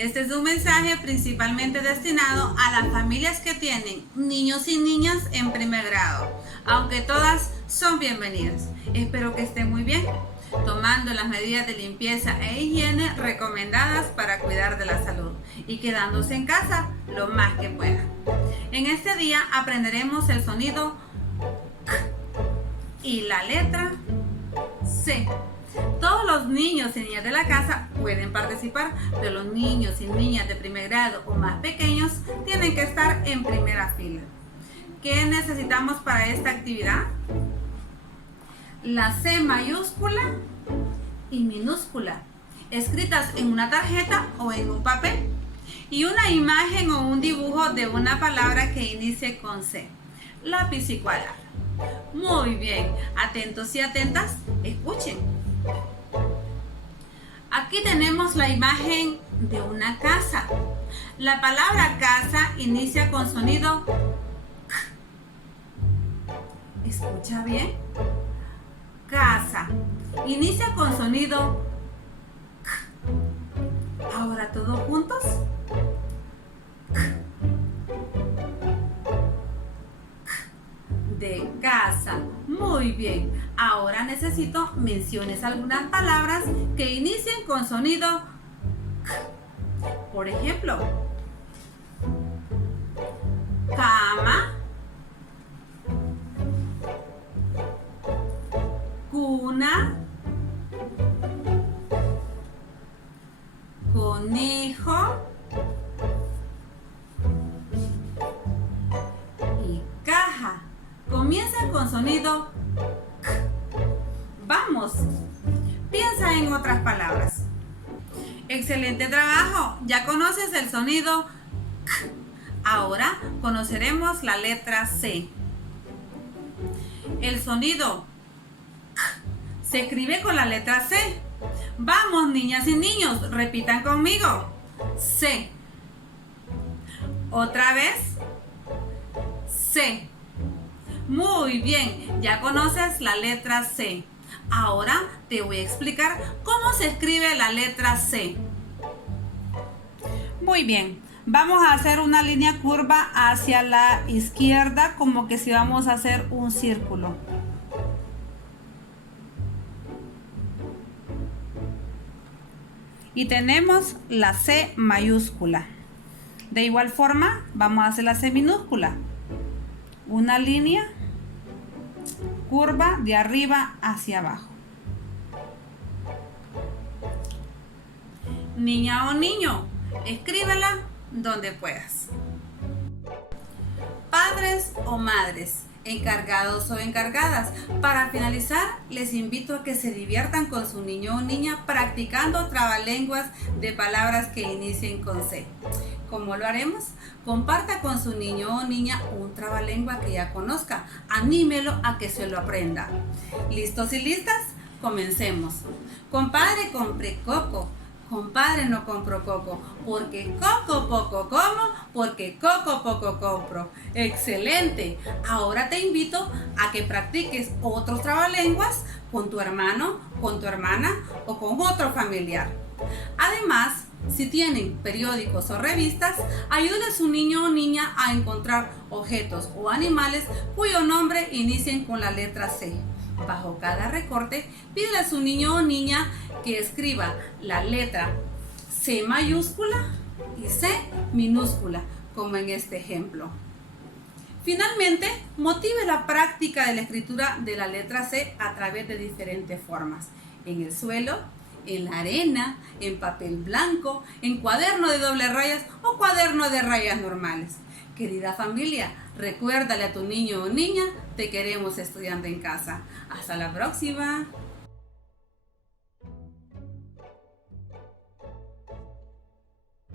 Este es un mensaje principalmente destinado a las familias que tienen niños y niñas en primer grado, aunque todas son bienvenidas. Espero que estén muy bien, tomando las medidas de limpieza e higiene recomendadas para cuidar de la salud y quedándose en casa lo más que puedan. En este día aprenderemos el sonido K y la letra C. Todos los niños y niñas de la casa pueden participar, pero los niños y niñas de primer grado o más pequeños tienen que estar en primera fila. ¿Qué necesitamos para esta actividad? La C mayúscula y minúscula, escritas en una tarjeta o en un papel, y una imagen o un dibujo de una palabra que inicie con C. Lápiz y cuaderno. Muy bien, atentos y atentas, escuchen. Aquí tenemos la imagen de una casa. La palabra casa inicia con sonido K. ¿Escucha bien? Casa. Inicia con sonido K. Ahora todos juntos. K. K. De casa. Muy bien. Ahora necesito menciones algunas palabras que inicien con sonido K. Por ejemplo, cama, cuna, conejo y caja. Comienzan con sonido K. Vamos, piensa en otras palabras. Excelente trabajo, ya conoces el sonido K. Ahora conoceremos la letra C. El sonido K se escribe con la letra C. Vamos, niñas y niños, repitan conmigo. C. Otra vez. C. Muy bien, ya conoces la letra C. Ahora te voy a explicar cómo se escribe la letra C. Muy bien, vamos a hacer una línea curva hacia la izquierda, como que si vamos a hacer un círculo. Y tenemos la C mayúscula. De igual forma, vamos a hacer la C minúscula. Una línea curva de arriba hacia abajo. Niña o niño, escríbela donde puedas. Padres o madres, encargados o encargadas, para finalizar les invito a que se diviertan con su niño o niña practicando trabalenguas de palabras que inicien con C. ¿Cómo lo haremos? Comparta con su niño o niña un trabalengua que ya conozca. Anímelo a que se lo aprenda. ¿Listos y listas? Comencemos. Compadre, compré coco. Compadre, no compro coco. Porque coco poco como, porque coco poco compro. ¡Excelente! Ahora te invito a que practiques otros trabalenguas con tu hermano, con tu hermana o con otro familiar. Además, si tienen periódicos o revistas, ayude a su niño o niña a encontrar objetos o animales cuyo nombre inicien con la letra C. Bajo cada recorte, pídele a su niño o niña que escriba la letra C mayúscula y C minúscula, como en este ejemplo. Finalmente, motive la práctica de la escritura de la letra C a través de diferentes formas: en el suelo, en la arena, en papel blanco, en cuaderno de doble rayas o cuaderno de rayas normales. Querida familia, recuérdale a tu niño o niña, te queremos estudiando en casa. Hasta la próxima.